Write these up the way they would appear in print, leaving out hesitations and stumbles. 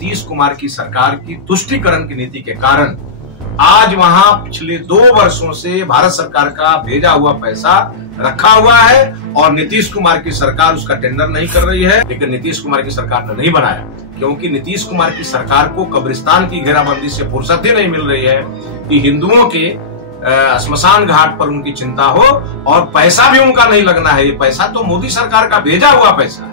नीतीश कुमार की सरकार की तुष्टीकरण की नीति के कारण आज वहां पिछले 2 वर्षों से भारत सरकार का भेजा हुआ पैसा रखा हुआ है और नीतीश कुमार की सरकार उसका टेंडर नहीं कर रही है। लेकिन नीतीश कुमार की सरकार ने नहीं बनाया क्योंकि नीतीश कुमार की सरकार को कब्रिस्तान की घेराबंदी से फुर्सत ही नहीं मिल रही है कि हिंदुओं के श्मशान घाट पर उनकी चिंता हो, और पैसा भी उनका नहीं लगना है। ये पैसा तो मोदी सरकार का भेजा हुआ पैसा है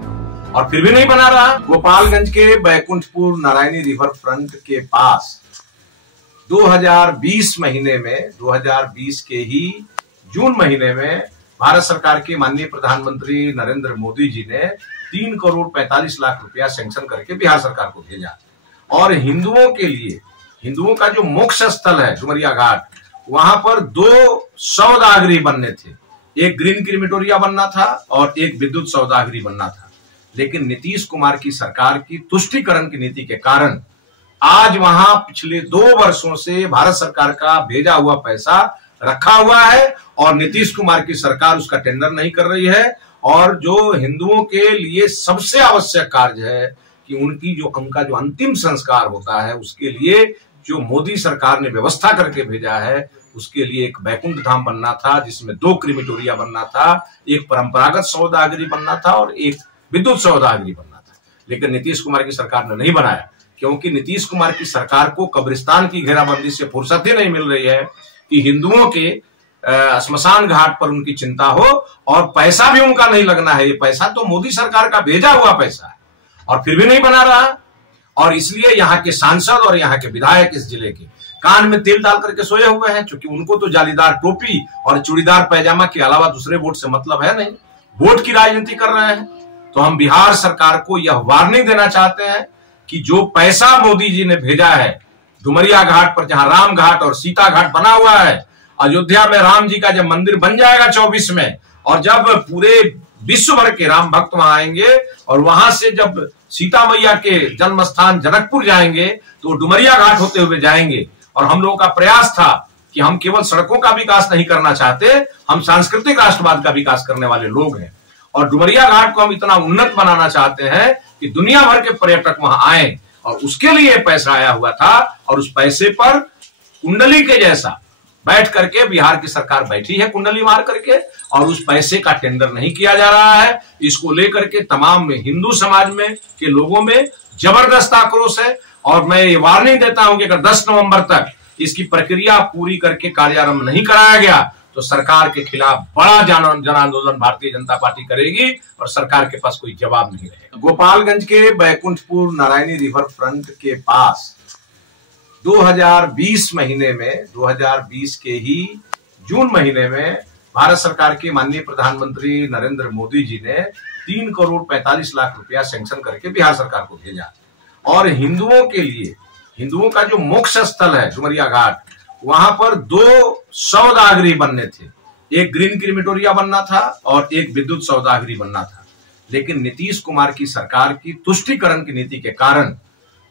और फिर भी नहीं बना रहा। गोपालगंज के बैकुंठपुर नारायणी रिवर फ्रंट के पास 2020 के ही जून महीने में भारत सरकार के माननीय प्रधानमंत्री नरेंद्र मोदी जी ने 3 करोड़ 45 लाख रुपया सैंक्शन करके बिहार सरकार को भेजा और हिंदुओं के लिए, हिंदुओं का जो मोक्ष स्थल है डुमरिया घाट, वहां पर 2 सौदागृह बनने थे। एक ग्रीन क्रीमेटोरिया बनना था और एक विद्युत सौदागृह बनना था। लेकिन नीतीश कुमार की सरकार की तुष्टीकरण की नीति के कारण आज वहां पिछले 2 वर्षों से भारत सरकार का भेजा हुआ पैसा रखा हुआ है और नीतीश कुमार की सरकार उसका टेंडर नहीं कर रही है। और जो हिंदुओं के लिए सबसे आवश्यक कार्य है कि उनका जो अंतिम संस्कार होता है, उसके लिए जो मोदी सरकार ने व्यवस्था करके भेजा है, उसके लिए एक बैकुंठ धाम बनना था जिसमें 2 क्रीमेटोरिया बनना था, एक परंपरागत सौदागृह बनना था और एक विद्युत सौदागृह बनना था। लेकिन नीतीश कुमार की सरकार ने नहीं बनाया क्योंकि नीतीश कुमार की सरकार को कब्रिस्तान की घेराबंदी से फुर्सत ही नहीं मिल रही है कि हिंदुओं के श्मशान घाट पर उनकी चिंता हो, और पैसा भी उनका नहीं लगना है। ये पैसा तो मोदी सरकार का भेजा हुआ पैसा है और फिर भी नहीं बना रहा। और इसलिए यहाँ के सांसद और यहाँ के विधायक इस जिले के कान में तेल डाल करके सोए हुए हैं, क्योंकि उनको तो जालीदार टोपी और चूड़ीदार पैजामा के अलावा दूसरे वोट से मतलब है नहीं, वोट की राजनीति कर रहे हैं। तो हम बिहार सरकार को यह वार्निंग देना चाहते हैं कि जो पैसा मोदी जी ने भेजा है डुमरिया घाट पर, जहां राम घाट और सीता घाट बना हुआ है, अयोध्या में राम जी का जब मंदिर बन जाएगा 24 में, और जब पूरे विश्व भर के राम भक्त वहां आएंगे और वहां से जब सीता मैया के जन्म स्थान जनकपुर जाएंगे तो डुमरिया घाट होते हुए जाएंगे। और हम लोगों का प्रयास था कि हम केवल सड़कों का विकास नहीं करना चाहते, हम सांस्कृतिक राष्ट्रवाद का विकास करने वाले लोग हैं। और डुमरिया घाट को हम इतना उन्नत बनाना चाहते हैं कि दुनिया भर के पर्यटक वहां आए, और उसके लिए पैसा आया हुआ था। और उस पैसे पर कुंडली के जैसा बैठ करके बिहार की सरकार बैठी है कुंडली मार करके, और उस पैसे का टेंडर नहीं किया जा रहा है। इसको लेकर के तमाम हिंदू समाज में के लोगों में जबरदस्त आक्रोश है। और मैं ये वार्निंग देता हूं कि अगर 10 नवंबर तक इसकी प्रक्रिया पूरी करके कार्यारंभ नहीं कराया गया तो सरकार के खिलाफ बड़ा जन आंदोलन भारतीय जनता पार्टी करेगी और सरकार के पास कोई जवाब नहीं रहेगा। गोपालगंज के बैकुंठपुर नारायणी रिवर फ्रंट के पास 2020 के ही जून महीने में भारत सरकार के माननीय प्रधानमंत्री नरेंद्र मोदी जी ने 3 करोड़ 45 लाख रुपया सैंक्शन करके बिहार सरकार को भेजा और हिंदुओं के लिए, हिंदुओं का जो मोक्ष स्थल है डुमरिया घाट, वहां पर 2 सौदागृह बनने थे। एक ग्रीन क्रीमेटोरिया बनना था और एक विद्युत सौदागृह बनना था। लेकिन नीतीश कुमार की सरकार की तुष्टीकरण की नीति के कारण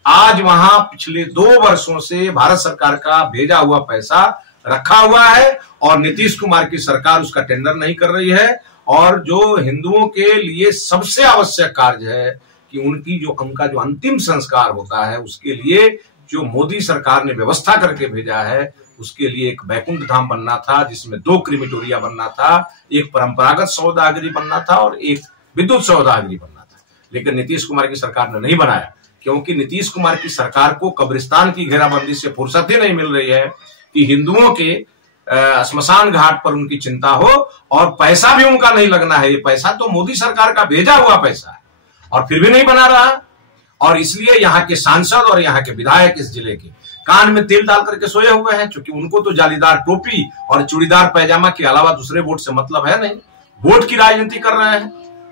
आज वहां पिछले 2 वर्षों से भारत सरकार का भेजा हुआ पैसा रखा हुआ है और नीतीश कुमार की सरकार उसका टेंडर नहीं कर रही है। और जो हिंदुओं के लिए सबसे आवश्यक कार्य है कि उनका जो अंतिम संस्कार होता है, उसके लिए जो मोदी सरकार ने व्यवस्था करके भेजा है, उसके लिए एक बैकुंठ धाम बनना था जिसमें 2 क्रीमेटोरिया बनना था, एक परंपरागत सौदागृह बनना था और एक विद्युत सौदागृह बनना था। लेकिन नीतीश कुमार की सरकार ने नहीं बनाया क्योंकि नीतीश कुमार की सरकार को कब्रिस्तान की घेराबंदी से फुर्सत ही नहीं मिल रही है कि हिंदुओं के श्मशान घाट पर उनकी चिंता हो, और पैसा भी उनका नहीं लगना है। ये पैसा तो मोदी सरकार का भेजा हुआ पैसा है और फिर भी नहीं बना रहा। और इसलिए यहाँ के सांसद और यहाँ के विधायक इस जिले के कान में तेल डाल करके सोए हुए हैं, क्योंकि उनको तो जालीदार टोपी और चूड़ीदार पैजामा के अलावा दूसरे वोट से मतलब है नहीं, वोट की राजनीति कर रहे हैं।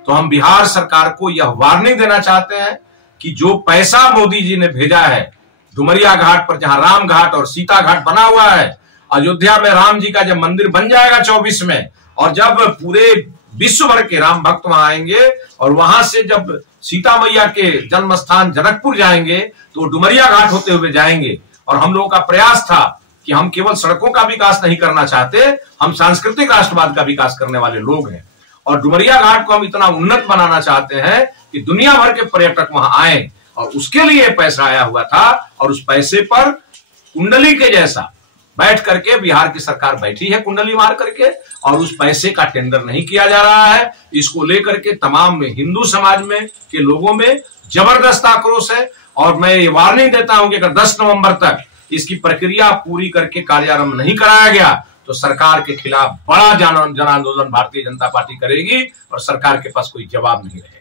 तो हम बिहार सरकार को यह वार्निंग देना चाहते हैं कि जो पैसा मोदी जी ने भेजा है डुमरिया घाट पर, जहां राम घाट और सीता घाट बना हुआ है, अयोध्या में राम जी का जब मंदिर बन जाएगा 24 में, और जब पूरे विश्व भर के राम भक्त वहां आएंगे और वहां से जब सीता मैया के जन्म स्थान जनकपुर जाएंगे तो डुमरिया घाट होते हुए जाएंगे। और हम लोगों का प्रयास था कि हम केवल सड़कों का विकास नहीं करना चाहते, हम सांस्कृतिक राष्ट्रवाद का विकास करने वाले लोग हैं। और डुमरिया घाट को हम इतना उन्नत बनाना चाहते हैं कि दुनिया भर के पर्यटक वहां आए, और उसके लिए पैसा आया हुआ था और उस पैसे पर कुंडली के जैसा बैठ करके बिहार की सरकार बैठी है कुंडली मार करके, और उस पैसे का टेंडर नहीं किया जा रहा है। इसको लेकर के तमाम हिंदू समाज में के लोगों में जबरदस्त आक्रोश है। और मैं ये वार्निंग देता हूं कि अगर 10 नवंबर तक इसकी प्रक्रिया पूरी करके कार्यारंभ नहीं कराया गया तो सरकार के खिलाफ बड़ा जन आंदोलन भारतीय जनता पार्टी करेगी और सरकार के पास कोई जवाब नहीं रहेगा।